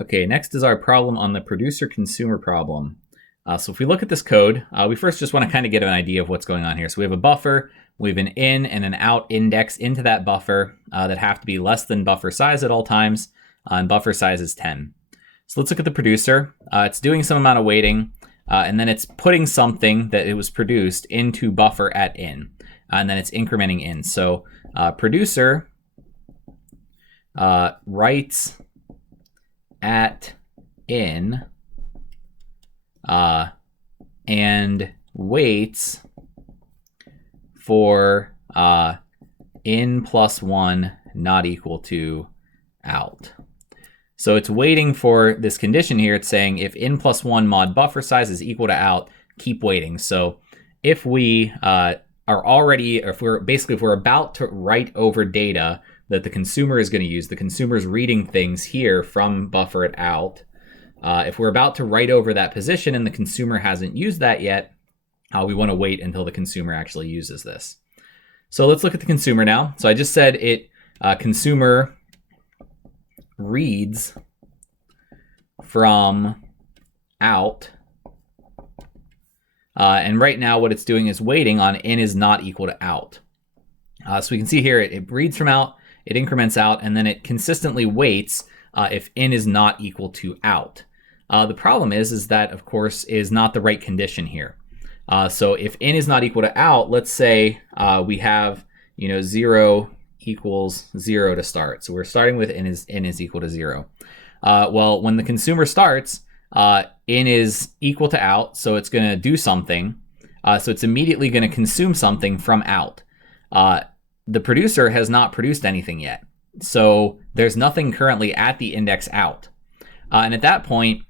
Okay, next is our problem on the producer-consumer problem. So if we look at this code, we first just want to kind of get an idea of what's going on here. So we have a buffer, we have an in and an out index into that buffer that have to be less than buffer size at all times, and buffer size is 10. So let's look at the producer. It's doing some amount of waiting, and then it's putting something that it was produced into buffer at in, and then it's incrementing in. So producer writes at in and waits for in plus 1 not equal to out. So it's waiting for this condition here. It's saying if in plus 1 mod buffer size is equal to out, keep waiting. So if we are already, or if we're about to write over data that the consumer is going to use, the consumer is reading things here from buffer at out. If we're about to write over that position and the consumer hasn't used that yet, we want to wait until the consumer actually uses this. So let's look at the consumer now. So I just said consumer reads from out. And right now what it's doing is waiting on in is not equal to out. So we can see here it reads from out, it increments out, and then it consistently waits if in is not equal to out. The problem is that, of course, is not the right condition here. So if in is not equal to out, let's say we have 0 equals 0 to start. So we're starting with in is equal to 0. Well, when the consumer starts, in is equal to out, so it's going to do something. So it's immediately going to consume something from out. The producer has not produced anything yet. So there's nothing currently at the index out. And at that point,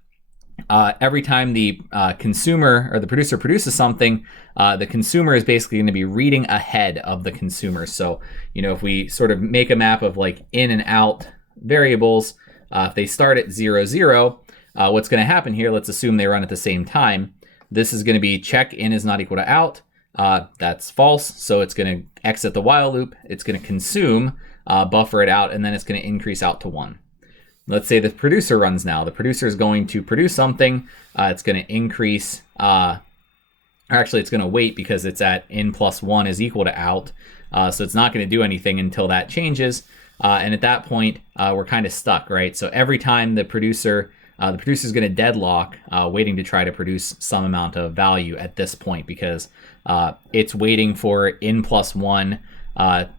every time the consumer or the producer produces something, the consumer is basically going to be reading ahead of the consumer. So, if we sort of make a map of like in and out variables, if they start at 0, 0, what's going to happen here, let's assume they run at the same time. This is going to be check in is not equal to out. That's false. So it's going to exit the while loop. It's going to consume, buffer it out, and then it's going to increase out to 1. Let's say the producer runs now. The producer is going to produce something. It's going to increase, or actually it's going to wait because it's at in plus 1 is equal to out. So it's not going to do anything until that changes. And at that point, we're kind of stuck, right? So every time the producer is going to deadlock, waiting to try to produce some amount of value at this point because it's waiting for in plus 1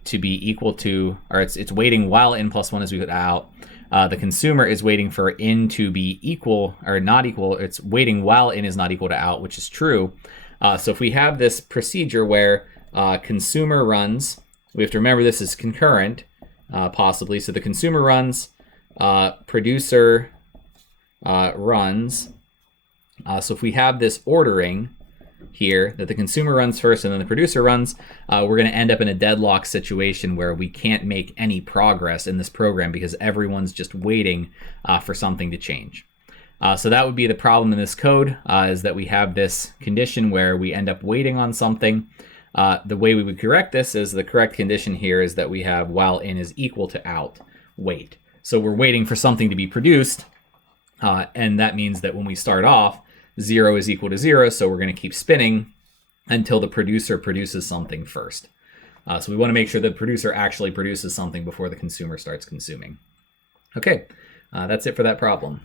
to be equal to, or it's waiting while in plus 1 is equal to out. The consumer is waiting for in to be equal or not equal. It's waiting while in is not equal to out, which is true. So if we have this procedure where consumer runs, we have to remember this is concurrent, possibly. So the consumer runs, producer runs. So if we have this ordering here that the consumer runs first and then the producer runs, we're going to end up in a deadlock situation where we can't make any progress in this program because everyone's just waiting for something to change. So that would be the problem in this code, is that we have this condition where we end up waiting on something. The way we would correct this is the correct condition here is that we have while in is equal to out, wait. So we're waiting for something to be produced, and that means that when we start off, 0 is equal to 0, so we're going to keep spinning until the producer produces something first. So we want to make sure the producer actually produces something before the consumer starts consuming. Okay, that's it for that problem.